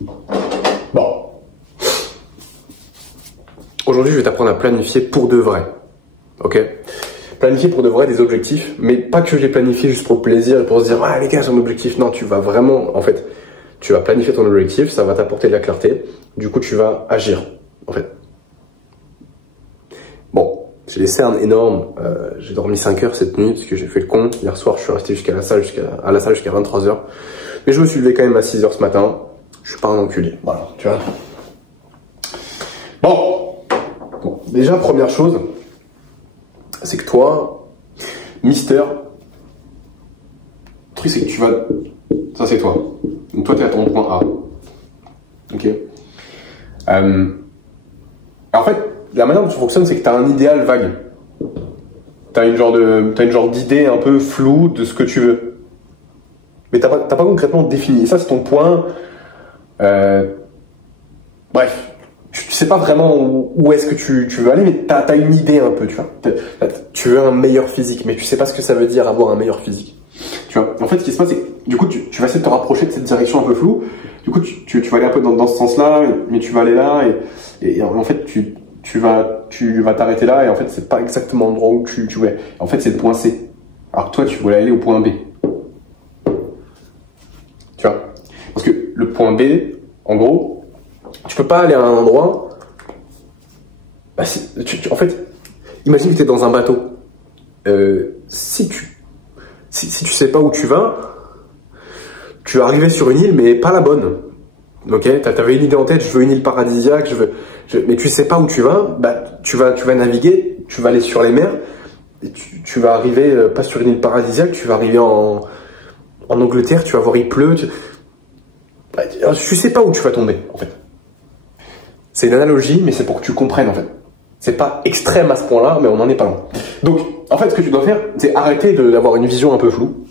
Bon. Aujourd'hui, je vais t'apprendre à planifier pour de vrai. Ok? Planifier pour de vrai des objectifs, mais pas que je les planifie juste pour le plaisir et pour se dire, ah les gars, c'est un objectif. Non, tu vas vraiment, en fait, tu vas planifier ton objectif, ça va t'apporter de la clarté. Du coup, tu vas agir, en fait. Bon, j'ai des cernes énormes. J'ai dormi 5 heures cette nuit parce que j'ai fait le con. Hier soir, je suis resté jusqu'à la salle jusqu'à 23 h. Mais je me suis levé quand même à 6 h ce matin. Je suis pas un enculé. Voilà, tu vois. Bon, déjà, première chose, c'est que toi, Mister, le truc c'est que tu vas... Ça c'est toi. Donc toi, t'es à ton point A. Ok. En fait, la manière dont tu fonctionnes, c'est que t'as un idéal vague. T'as une genre d'idée un peu floue de ce que tu veux. Mais t'as pas concrètement défini. Et ça, c'est ton point. Bref. Tu sais pas vraiment où est-ce que tu veux aller, mais t'as une idée un peu, tu vois. Tu veux un meilleur physique, mais tu sais pas ce que ça veut dire avoir un meilleur physique. Tu vois. En fait, ce qui se passe, c'est que du coup, tu vas essayer de te rapprocher de cette direction un peu floue. Du coup, tu vas aller un peu dans ce sens-là, mais tu vas aller là, et en fait, tu vas t'arrêter là, et en fait, c'est pas exactement l'endroit où tu voulais. En fait, c'est le point C. Alors que toi, tu voulais aller au point B. Tu vois. Parce que le point B, en gros, tu peux pas aller à un endroit. Bah, en fait, imagine que tu es dans un bateau. Si tu sais pas où tu vas arriver sur une île, mais pas la bonne. Ok, t'avais une idée en tête, je veux une île paradisiaque, mais tu sais pas où tu vas. Bah, tu vas naviguer, tu vas aller sur les mers, et tu vas arriver pas sur une île paradisiaque, tu vas arriver en Angleterre, tu vas voir il pleut. Tu sais pas où tu vas tomber, en fait. C'est une analogie, mais c'est pour que tu comprennes, en fait. C'est pas extrême à ce point-là, mais on n'en est pas loin. Donc, en fait, ce que tu dois faire, c'est arrêter d'avoir une vision un peu floue.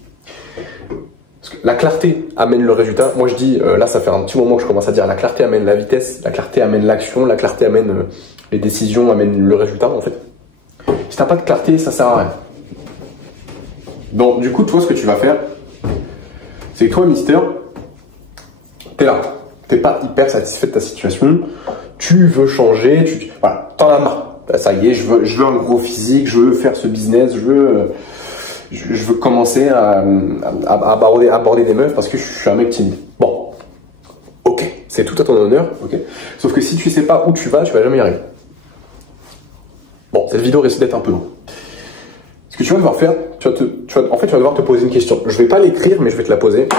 Parce que la clarté amène le résultat. Moi, je dis, là, ça fait un petit moment que je commence à dire, la clarté amène la vitesse, la clarté amène l'action, la clarté amène les décisions, amène le résultat, en fait. Si t'as pas de clarté, ça sert à rien. Donc, du coup, toi, ce que tu vas faire, c'est que toi, Mister, t'es là. T'es pas hyper satisfait de ta situation. Tu veux changer, voilà, t'en as marre. Ça y est, je veux un gros physique, je veux faire ce business, je veux commencer à aborder des meufs parce que je suis un mec timide. Bon, ok, c'est tout à ton honneur, ok. Sauf que si tu sais pas où tu vas jamais y arriver. Bon, cette vidéo risque d'être un peu longue. Ce que tu vas devoir faire, en fait, tu vas devoir te poser une question. Je vais pas l'écrire, mais je vais te la poser.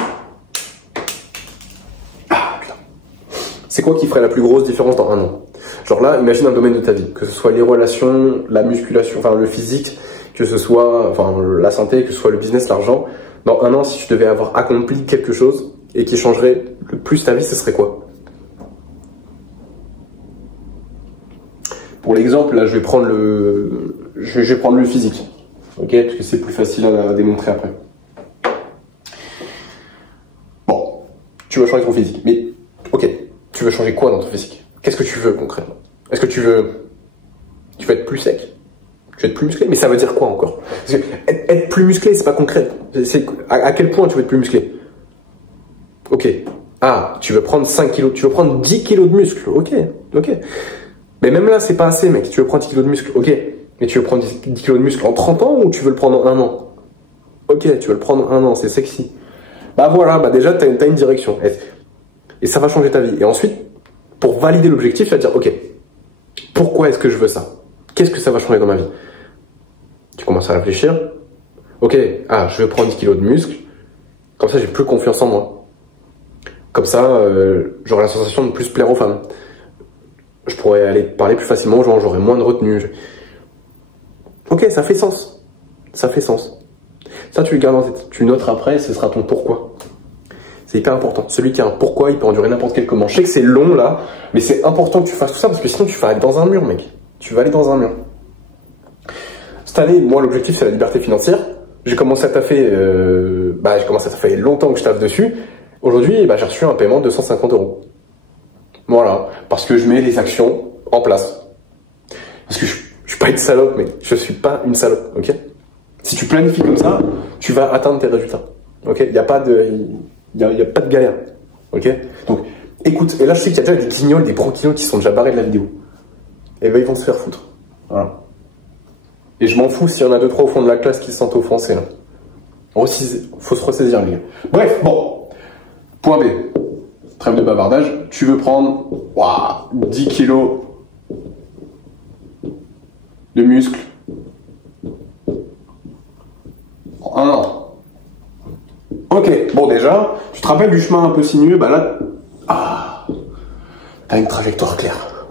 C'est quoi qui ferait la plus grosse différence dans un an? Genre là, imagine un domaine de ta vie, que ce soit les relations, la musculation, enfin le physique, que ce soit la santé, que ce soit le business, l'argent. Dans un an, si tu devais avoir accompli quelque chose et qui changerait le plus ta vie, ce serait quoi? Pour l'exemple, là, je vais prendre le physique, ok? Parce que c'est plus facile à démontrer après. Bon, tu vas changer ton physique, mais ok. Tu veux changer quoi dans ton physique? Qu'est-ce que tu veux concrètement? Est-ce que tu veux être plus sec? Tu veux être plus musclé? Mais ça veut dire quoi encore? Parce que être plus musclé, c'est pas concret. À quel point tu veux être plus musclé? Ok. Ah, tu veux prendre 5 kilos, tu veux prendre 10 kilos de muscle. Ok. Mais même là, c'est pas assez, mec. Tu veux prendre 10 kilos de muscle. Ok. Mais tu veux prendre 10 kilos de muscle en 30 ans ou tu veux le prendre en 1 an? Ok, tu veux le prendre en 1 an, c'est sexy. Bah voilà, bah déjà, t'as une direction. Et ça va changer ta vie. Et ensuite, pour valider l'objectif, tu vas dire, ok, pourquoi est-ce que je veux ça? Qu'est-ce que ça va changer dans ma vie? Tu commences à réfléchir. Ok, je veux prendre 10 kilos de muscle. Comme ça, j'ai plus confiance en moi. Comme ça, j'aurai la sensation de plus plaire aux femmes. Je pourrais aller parler plus facilement aux gens, j'aurai moins de retenue. Ok, ça fait sens. Ça fait sens. Ça, tu le gardes en tête. Tu le noteras après, ce sera ton pourquoi. C'est hyper important. Celui qui a un pourquoi, il peut endurer n'importe quel comment. Je sais que c'est long là, mais c'est important que tu fasses tout ça parce que sinon tu vas aller dans un mur, mec. Tu vas aller dans un mur. Cette année, moi, l'objectif, c'est la liberté financière. J'ai commencé à taffer, longtemps que je taffe dessus. Aujourd'hui, j'ai reçu un paiement de 250 €. Voilà. Parce que je mets les actions en place. Parce que je suis pas une salope, mec. Je suis pas une salope, ok? Si tu planifies comme ça, tu vas atteindre tes résultats. Ok? Il n'y a pas de galère. Ok? Donc, écoute, et là je sais qu'il y a déjà des guignols, des pro-guignols qui sont déjà barrés de la vidéo. Et ben ils vont se faire foutre. Voilà. Et je m'en fous s'il y en a 2-3 au fond de la classe qui se sentent offensés là. Faut se ressaisir les gars. Bref, bon. Point B. Trêve de bavardage. Tu veux prendre 10 kilos de muscles en 1 an. Ok, bon déjà, tu te rappelles du chemin un peu sinueux, bah là, t'as une trajectoire claire.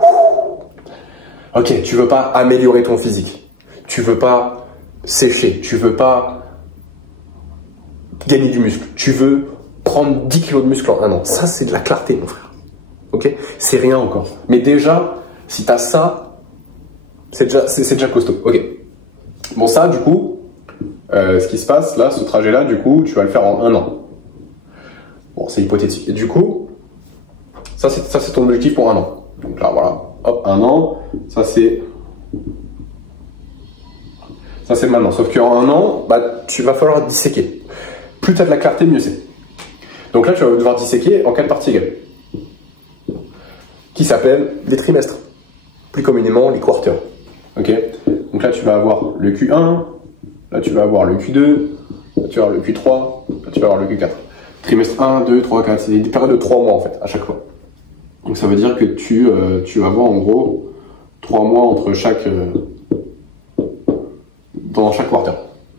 Ok, tu veux pas améliorer ton physique, tu veux pas sécher, tu veux pas gagner du muscle, tu veux prendre 10 kilos de muscle en 1 an. Ça, c'est de la clarté, mon frère. Ok, c'est rien encore. Mais déjà, si t'as ça, c'est déjà costaud. Ok. Bon, ça, du coup, ce qui se passe là, ce trajet-là, du coup, tu vas le faire en 1 an. Bon, c'est hypothétique. Et du coup, ça c'est ton objectif pour 1 an. Donc là, voilà, hop, 1 an. Ça c'est maintenant. Sauf qu'en 1 an, bah, tu vas falloir disséquer. Plus tu as de la clarté, mieux c'est. Donc là, tu vas devoir disséquer en 4 parties égales, qui s'appellent les trimestres, plus communément les quarters. Ok. Donc là, tu vas avoir le Q1. Là, tu vas avoir le Q2, là, tu vas avoir le Q3, là, tu vas avoir le Q4. Trimestre 1, 2, 3, 4, c'est des périodes de 3 mois en fait, à chaque fois. Donc ça veut dire que tu vas avoir en gros 3 mois entre dans chaque quarter.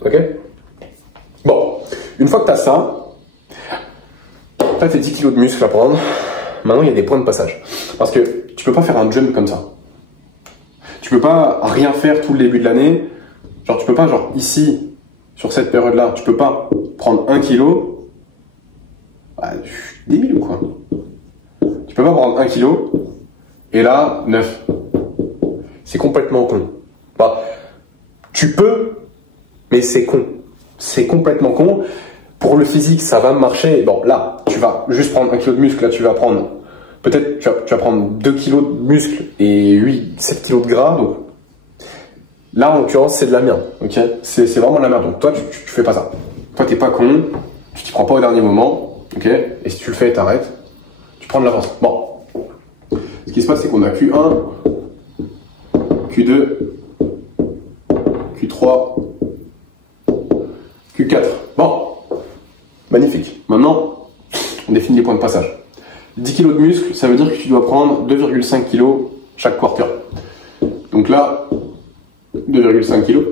Ok. Bon, une fois que tu as ça, tu as tes 10 kilos de muscle à prendre. Maintenant, il y a des points de passage. Parce que tu peux pas faire un jump comme ça. Tu peux pas rien faire tout le début de l'année. Genre, tu peux pas, genre, ici, sur cette période-là, tu peux pas prendre 1 kilo. Bah, je suis débile ou quoi? Tu peux pas prendre 1 kilo, et là, 9. C'est complètement con. Bah, tu peux, mais c'est con. C'est complètement con. Pour le physique, ça va marcher. Bon, là, tu vas juste prendre 1 kilo de muscle, là, tu vas prendre, peut-être, tu vas prendre 2 kilos de muscle et 7 kilos de gras, donc, là, en l'occurrence, c'est de la merde, ok? C'est vraiment de la merde. Donc toi, tu fais pas ça. Toi, t'es pas con, tu t'y prends pas au dernier moment, ok? Et si tu le fais, t'arrêtes, tu prends de l'avance. Bon. Ce qui se passe, c'est qu'on a Q1, Q2, Q3, Q4. Bon. Magnifique. Maintenant, on définit les points de passage. 10 kg de muscle, ça veut dire que tu dois prendre 2,5 kg chaque quarter. Donc là, 2,5 kg.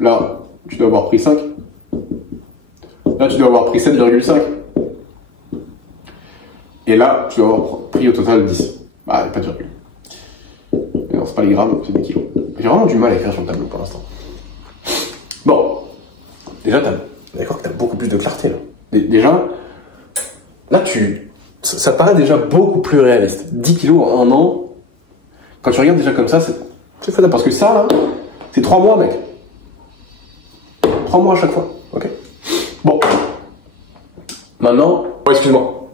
Là, tu dois avoir pris 5. Là, tu dois avoir pris 7,5. Et là, tu dois avoir pris au total 10. Bah, il n'y a pas de virgule. Mais non, c'est pas les grammes, c'est des kilos. J'ai vraiment du mal à écrire sur le tableau pour l'instant. Bon. Déjà, d'accord que tu as beaucoup plus de clarté là. Déjà, là, ça te paraît déjà beaucoup plus réaliste. 10 kilos en 1 an, quand tu regardes déjà comme ça, c'est faisable. Parce que ça, là, c'est 3 mois, mec. 3 mois à chaque fois. Ok. Bon. Maintenant, oh, excuse-moi.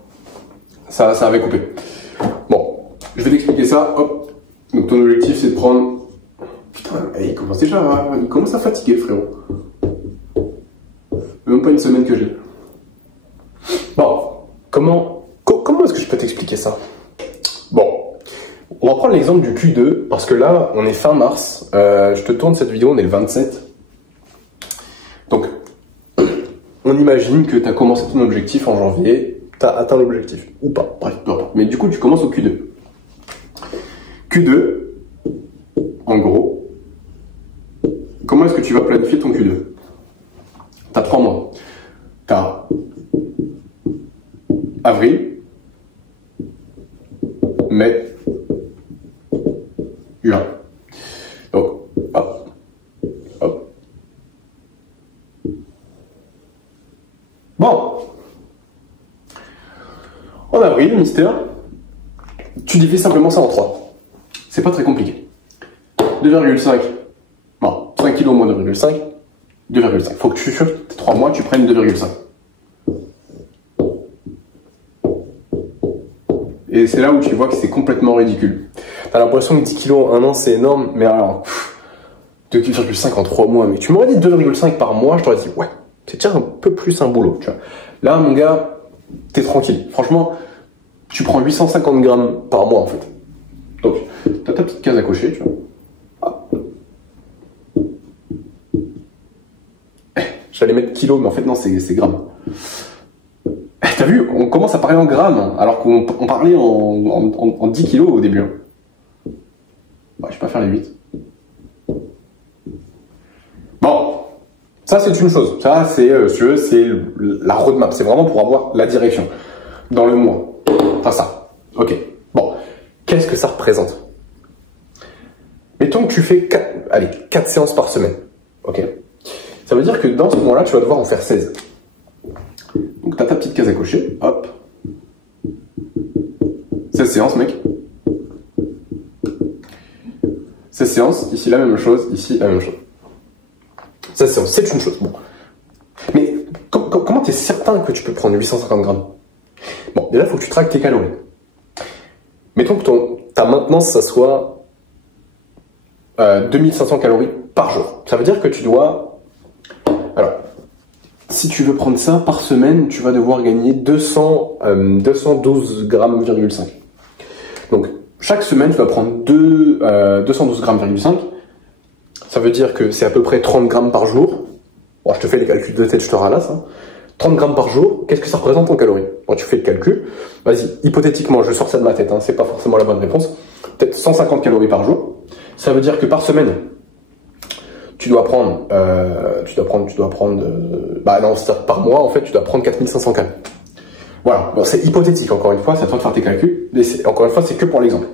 Ça avait coupé. Bon. Je vais t'expliquer ça. Hop. Donc, ton objectif, c'est de prendre. Putain, il commence à fatiguer, le frérot. Même pas une semaine que j'ai. Bon. Comment est-ce que je peux t'expliquer ça? Bon. On va prendre l'exemple du Q2, parce que là, on est fin mars. Je te tourne cette vidéo, on est le 27. Donc, on imagine que tu as commencé ton objectif en janvier, tu as atteint l'objectif, ou pas, bref, peu importe. Mais du coup, tu commences au Q2. Q2, en gros, comment est-ce que tu vas planifier ton Q2? Tu as 3 mois. Tu as avril, mai, juin. Donc, hop, hop. Bon. En avril, mystère, tu divises simplement ça en 3. C'est pas très compliqué. 2,5. Bon, 5 kg moins 2,5. 2,5. Faut que tu, sur tes 3 mois, tu prennes 2,5. Et c'est là où tu vois que c'est complètement ridicule. T'as l'impression que 10 kilos en 1 an, c'est énorme, mais alors, 2,5 en 3 mois, mais tu m'aurais dit 2,5 par moir, je t'aurais dit, ouais, c'est déjà un peu plus un boulot, tu vois. Là, mon gars, t'es tranquille. Franchement, tu prends 850 grammes par mois en fait. Donc, tu as ta petite case à cocher, tu vois. J'allais mettre kilos, mais en fait non, c'est grammes. T'as vu, on commence à parler en grammes, alors qu'on parlait en 10 kilos au début. Bah, je vais pas faire les 8. Bon, ça c'est une chose. Ça c'est la roadmap. C'est vraiment pour avoir la direction dans le mois. Enfin ça. Ok. Bon, qu'est-ce que ça représente? Mettons que tu fais 4 séances par semaine. Ok. Ça veut dire que dans ce moment-là, tu vas devoir en faire 16. Donc tu as ta petite case à cocher. Hop. 16 séances, mec. 16 séances, ici la même chose, ici la même chose. 16 séances, c'est une chose. Bon. Mais comment tu es certain que tu peux prendre 850 grammes? Bon, déjà, il faut que tu traques tes calories. Mettons que ta maintenance, ça soit 2500 calories par jour. Ça veut dire que tu dois... Alors, si tu veux prendre ça par semaine, tu vas devoir gagner 212 grammes, 5. Donc, chaque semaine, tu vas prendre 212 grammes, 5. Ça veut dire que c'est à peu près 30 grammes par jour. Bon, je te fais les calculs de tête, je te ralasse. Hein. 30 grammes par jour, qu'est-ce que ça représente en calories? Bon, tu fais le calcul. Vas-y, hypothétiquement, je sors ça de ma tête, hein, c'est pas forcément la bonne réponse. Peut-être 150 calories par jour. Ça veut dire que par semaine, tu dois prendre, bah non, c'est par mois, en fait, tu dois prendre 4500 calories. Voilà, bon, c'est hypothétique, encore une fois, c'est à toi de faire tes calculs, mais encore une fois, c'est que pour l'exemple.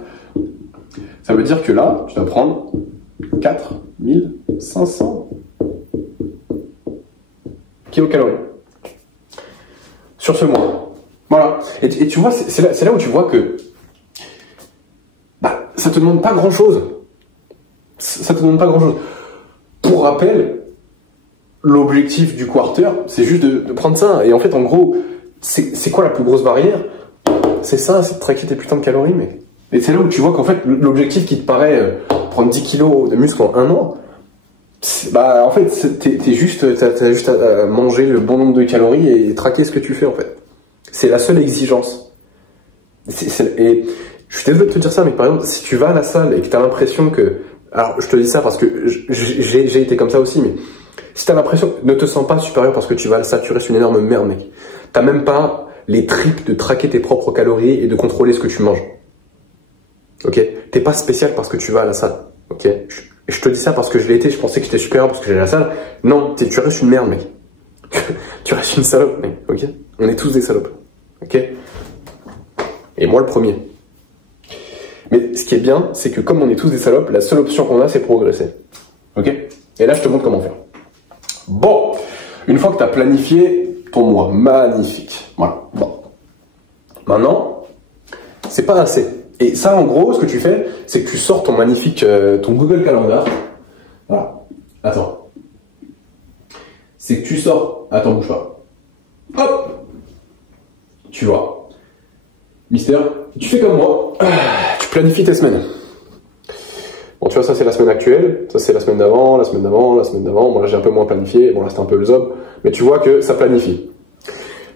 Ça veut dire que là, tu dois prendre 4500 kilocalories sur ce mois. Voilà. Et tu vois, c'est là où tu vois que bah, ça te demande pas grand-chose. Ça te demande pas grand-chose. Pour rappel, l'objectif du quarter, c'est juste de prendre ça. Et en fait, en gros, c'est quoi la plus grosse barrière? C'est ça, c'est de traquer tes putains de calories, mec. Et c'est là où tu vois qu'en fait, l'objectif qui te paraît prendre 10 kilos de muscle en un an, bah en fait, t'as juste à manger le bon nombre de calories et traquer ce que tu fais en fait. C'est la seule exigence. Et je suis désolé de te dire ça, mais par exemple, si tu vas à la salle et que t'as l'impression que... Alors, je te dis ça parce que j'ai été comme ça aussi, mais si t'as l'impression, ne te sens pas supérieur parce que tu vas à la salle, tu restes une énorme merde, mec. T'as même pas les tripes de traquer tes propres calories et de contrôler ce que tu manges. Ok? T'es pas spécial parce que tu vas à la salle. Ok? Je te dis ça parce que je l'ai été, je pensais que j'étais supérieur parce que j'allais à la salle. Non, tu restes une merde, mec. Tu restes une salope, mec. Ok? On est tous des salopes. Ok? Et moi le premier. Mais ce qui est bien, c'est que comme on est tous des salopes, la seule option qu'on a, c'est progresser. Ok? Et là, je te montre comment faire. Bon, une fois que tu as planifié ton mois, magnifique. Voilà. Bon. Maintenant, c'est pas assez. Et ça, en gros, ce que tu fais, c'est que tu sors ton magnifique, ton Google Calendar. Voilà. Attends. C'est que tu sors... Attends, bouge pas. Hop! Tu vois. Mister, tu fais comme moi. Tu planifies tes semaines. Bon, tu vois, ça c'est la semaine actuelle, ça c'est la semaine d'avant, la semaine d'avant, la semaine d'avant. Bon, là j'ai un peu moins planifié, bon là c'était un peu le zob, mais tu vois que ça planifie.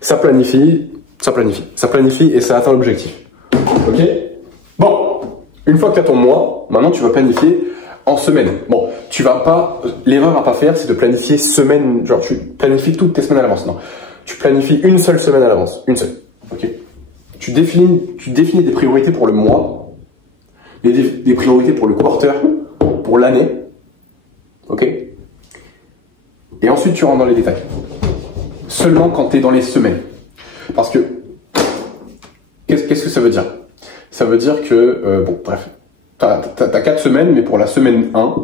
Ça planifie, ça planifie, ça planifie et ça atteint l'objectif. Ok? Bon, une fois que tu as ton mois, maintenant tu vas planifier en semaine. Bon, tu vas pas, l'erreur à pas faire, c'est de planifier semaine, genre tu planifies toutes tes semaines à l'avance. Non, tu planifies une seule semaine à l'avance, une seule. Ok? Tu définis des priorités pour le mois, des priorités pour le quarter, pour l'année, ok? Et ensuite tu rentres dans les détails. Seulement quand tu es dans les semaines. Parce que, qu'est-ce que ça veut dire? Ça veut dire que, bon, bref, t'as 4 semaines, mais pour la semaine 1,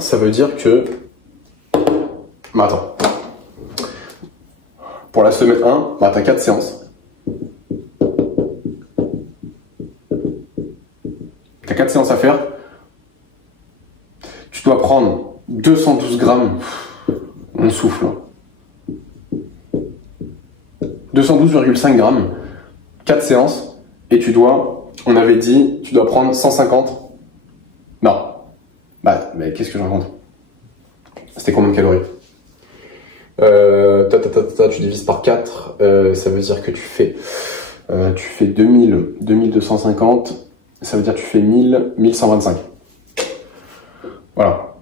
ça veut dire que... Mais attends. Pour la semaine 1, bah, tu as 4 séances. Tu as 4 séances à faire. Tu dois prendre 212 grammes. On souffle. 212,5 grammes. 4 séances. Et tu dois, on avait dit, tu dois prendre 150. Non. Bah, mais qu'est-ce que je raconte? C'était combien de calories? ça, tu divises par 4, ça veut dire que tu fais 2250, ça veut dire que tu fais 1125. Voilà.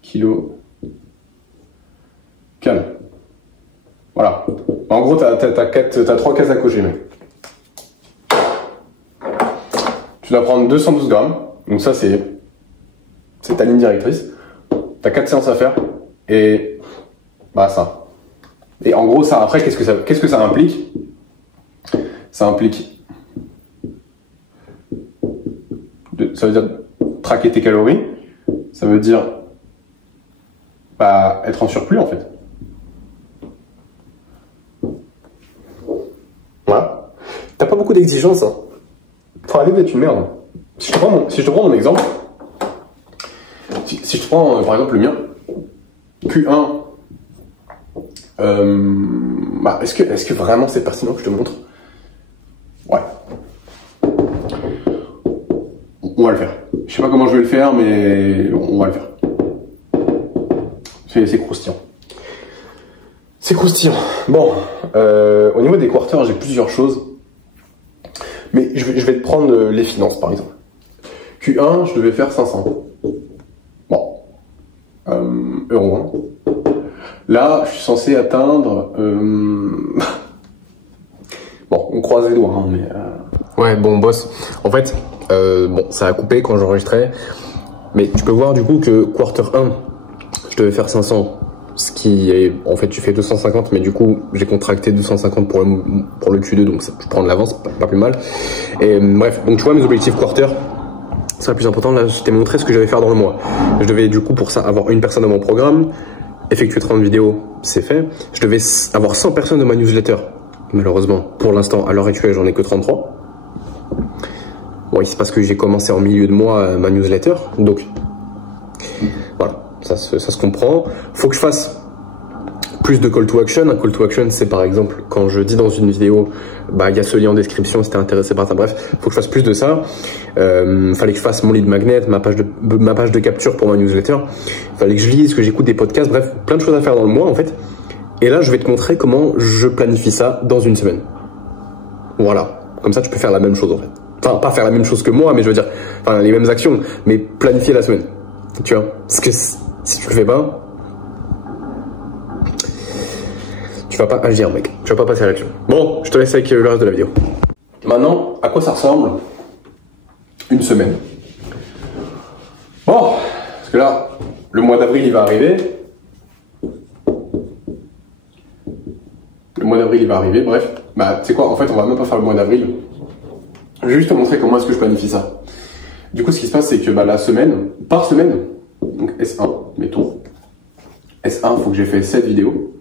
Kilo. Cal. Voilà. En gros, t'as 3 cases à cocher, mec. Tu dois prendre 212 grammes. Donc ça, c'est ta ligne directrice. T'as 4 séances à faire. Et bah ça. Et en gros, ça, après, qu'est-ce que ça implique? Ça implique... ça veut dire traquer tes calories. Ça veut dire bah, être en surplus, en fait. Voilà. T'as pas beaucoup d'exigences, hein. Faut arrêter d'être une merde. Si je te prends mon exemple, si je te prends par exemple le mien, Q1, bah, est-ce que vraiment c'est pertinent que je te montre? Ouais. On va le faire. Je sais pas comment je vais le faire, mais on va le faire. C'est croustillant. C'est croustillant. Bon, au niveau des quarters, j'ai plusieurs choses. Mais je vais te prendre les finances, par exemple. Q1, je devais faire 500. Bon. Euros. Hein. Là, je suis censé atteindre... Bon, on croise les doigts, hein, mais... Ouais, bon, boss. En fait, bon, ça a coupé quand j'enregistrais. Mais tu peux voir, du coup, que quarter 1, je devais faire 500. Ce qui est... En fait, tu fais 250, mais du coup, j'ai contracté 250 pour le Q2, donc je prends de l'avance, pas plus mal. Et bref, donc tu vois, mes objectifs quarter, c'est le plus important. Là, je t'ai montré ce que je devais faire dans le mois. Je devais, du coup, pour ça, avoir une personne dans mon programme, effectuer 30 vidéos, c'est fait. Je devais avoir 100 personnes dans ma newsletter. Malheureusement, pour l'instant, à l'heure actuelle, j'en ai que 33. Oui, c'est parce que j'ai commencé en milieu de mois ma newsletter, donc voilà. Ça se comprend. Faut que je fasse plus de call to action. Un call to action, c'est par exemple quand je dis dans une vidéo, bah il y a ce lien en description si t'es intéressé par ça. Bref, faut que je fasse plus de ça. Fallait que je fasse mon lead magnet, ma page de capture pour ma newsletter. Fallait que je lise, que j'écoute des podcasts. Bref, plein de choses à faire dans le mois en fait. Et là, je vais te montrer comment je planifie ça dans une semaine. Voilà. Comme ça, tu peux faire la même chose en fait. Enfin, pas faire la même chose que moi, mais je veux dire, enfin les mêmes actions, mais planifier la semaine. Tu vois, parce que si tu le fais pas, tu vas pas agir, mec. Tu vas pas passer à l'action. Bon, je te laisse avec le reste de la vidéo. Maintenant, à quoi ça ressemble une semaine? Bon, parce que là, le mois d'avril, il va arriver. Le mois d'avril, il va arriver, bref. Bah, tu sais quoi, en fait, on va même pas faire le mois d'avril. Je vais juste te montrer comment est-ce que je planifie ça. Du coup, ce qui se passe, c'est que bah, la semaine, par semaine, donc S1, mettons. S1, il faut que j'ai fait 7 vidéos.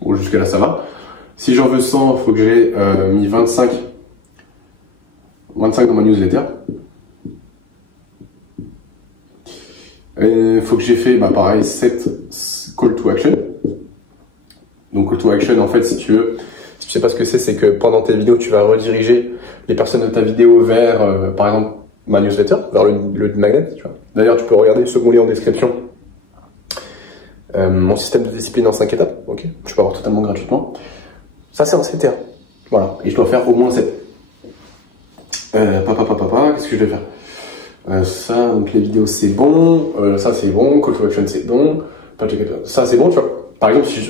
Bon, jusque là, ça va. Si j'en veux 100, il faut que j'ai mis 25 dans ma newsletter. Il faut que j'ai fait, bah, pareil, 7 call to action. Donc, call to action, en fait, si tu veux, si tu sais pas ce que c'est que pendant tes vidéos, tu vas rediriger les personnes de ta vidéo vers, par exemple, ma newsletter, vers le magnet, tu vois. D'ailleurs, tu peux regarder le second lien en description. Mon système de discipline en 5 étapes, ok. Tu peux avoir totalement gratuitement. Ça, c'est en CTA. Voilà. Et je dois faire au moins 7. Qu'est-ce que je vais faire? Ça, donc les vidéos, c'est bon. Ça, c'est bon. Call to action, c'est bon. Ça, c'est bon, tu vois. Par exemple, si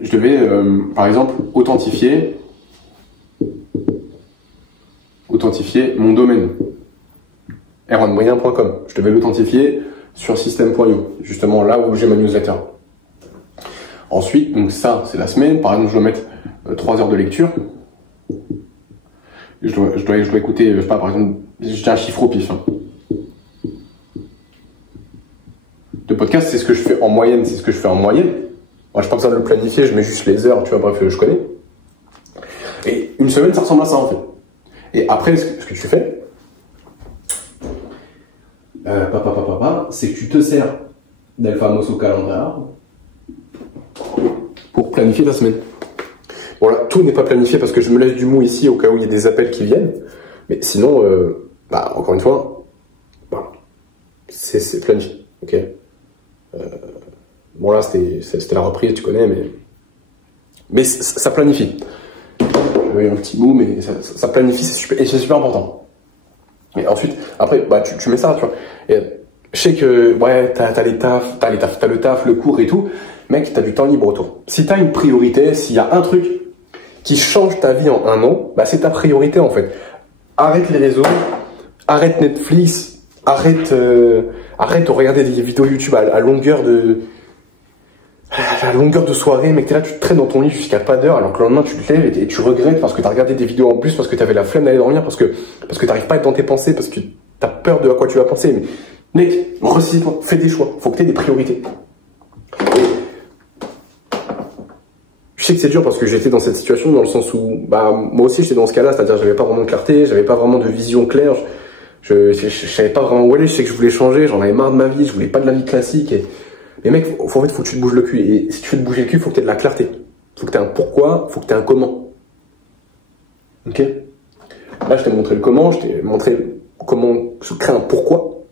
je devais, par exemple, authentifier mon domaine. r1moyen.com. Je devais l'authentifier sur système.io, justement là où j'ai ma newsletter. Ensuite, donc ça, c'est la semaine. Par exemple, je dois mettre 3 heures de lecture. Je dois écouter, je sais pas, par exemple, j'ai un chiffre au pif. Hein. De podcast, c'est ce que je fais en moyenne, Moi, j'ai pas besoin de le planifier, je mets juste les heures, tu vois, bref, je connais. Et une semaine, ça ressemble à ça, en fait. Et après, ce que tu fais, c'est que tu te sers del famoso calendario pour planifier ta semaine. Bon là, tout n'est pas planifié parce que je me laisse du mou ici au cas où il y a des appels qui viennent. Mais sinon, bah, encore une fois, bah, c'est planifié, ok. Bon là, c'était la reprise, tu connais, mais ça planifie. J'avais un petit mot, mais ça planifie, et c'est super important. Et ensuite, après, bah, tu mets ça, tu vois. Et je sais que, ouais, t'as le taf, le cours et tout. Mec, t'as du temps libre autour. Si t'as une priorité, s'il y a un truc qui change ta vie en un an, bah, c'est ta priorité, en fait. Arrête les réseaux, arrête Netflix, arrête de regarder des vidéos YouTube à longueur de soirée, mec, t'es là, tu te traînes dans ton lit jusqu'à pas d'heure, alors que le lendemain, tu te lèves et tu regrettes parce que t'as regardé des vidéos en plus, parce que t'avais la flemme d'aller dormir, parce que t'arrives pas à être dans tes pensées, parce que t'as peur de à quoi tu vas penser. Mais, mec, ressaisis-toi, fais des choix, faut que t'aies des priorités. Je sais que c'est dur parce que j'étais dans cette situation, dans le sens où, bah, moi aussi, j'étais dans ce cas-là, c'est-à-dire, j'avais pas vraiment de clarté, j'avais pas vraiment de vision claire, je savais pas vraiment où aller, je sais que je voulais changer, j'en avais marre de ma vie, je voulais pas de la vie classique, mais mec, en fait, faut que tu te bouges le cul. Et si tu veux te bouger le cul, faut que tu aies de la clarté. Faut que tu aies un pourquoi, faut que tu aies un comment. Ok? Là, je t'ai montré le comment, je t'ai montré comment se créer un pourquoi.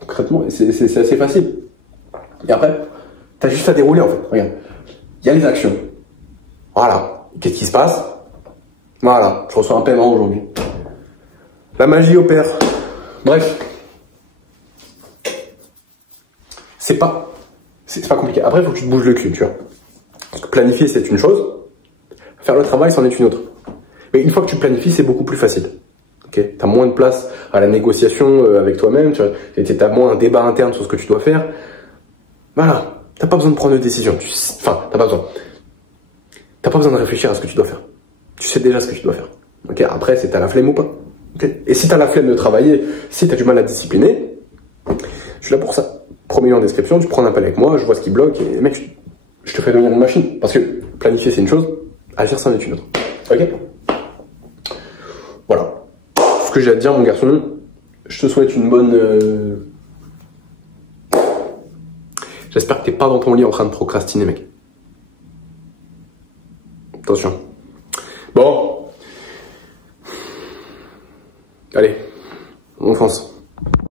Concrètement, et c'est assez facile. Et après, tu as juste à dérouler, en fait. Regarde. Il y a les actions. Voilà. Qu'est-ce qui se passe? Voilà. Je reçois un paiement aujourd'hui. La magie opère. Bref. C'est pas compliqué. Après, il faut que tu te bouges le cul, tu vois. Parce que planifier, c'est une chose. Faire le travail, c'en est une autre. Mais une fois que tu planifies, c'est beaucoup plus facile. Ok, t'as moins de place à la négociation avec toi-même. T'as moins un débat interne sur ce que tu dois faire. Voilà. T'as pas besoin de prendre de décision. Enfin, t'as pas besoin. T'as pas besoin de réfléchir à ce que tu dois faire. Tu sais déjà ce que tu dois faire. Ok. Après, c'est t'as la flemme ou pas. Ok. Et si t'as la flemme de travailler, si t'as du mal à discipliner, je suis là pour ça. Premier lien en description, tu prends un appel avec moi, je vois ce qui bloque et mec, je te fais devenir une machine. Parce que planifier c'est une chose, agir c'en est une autre. Ok? Voilà. Ce que j'ai à te dire, mon garçon, je te souhaite une bonne... J'espère que t'es pas dans ton lit en train de procrastiner, mec. Attention. Bon. Allez, on fonce.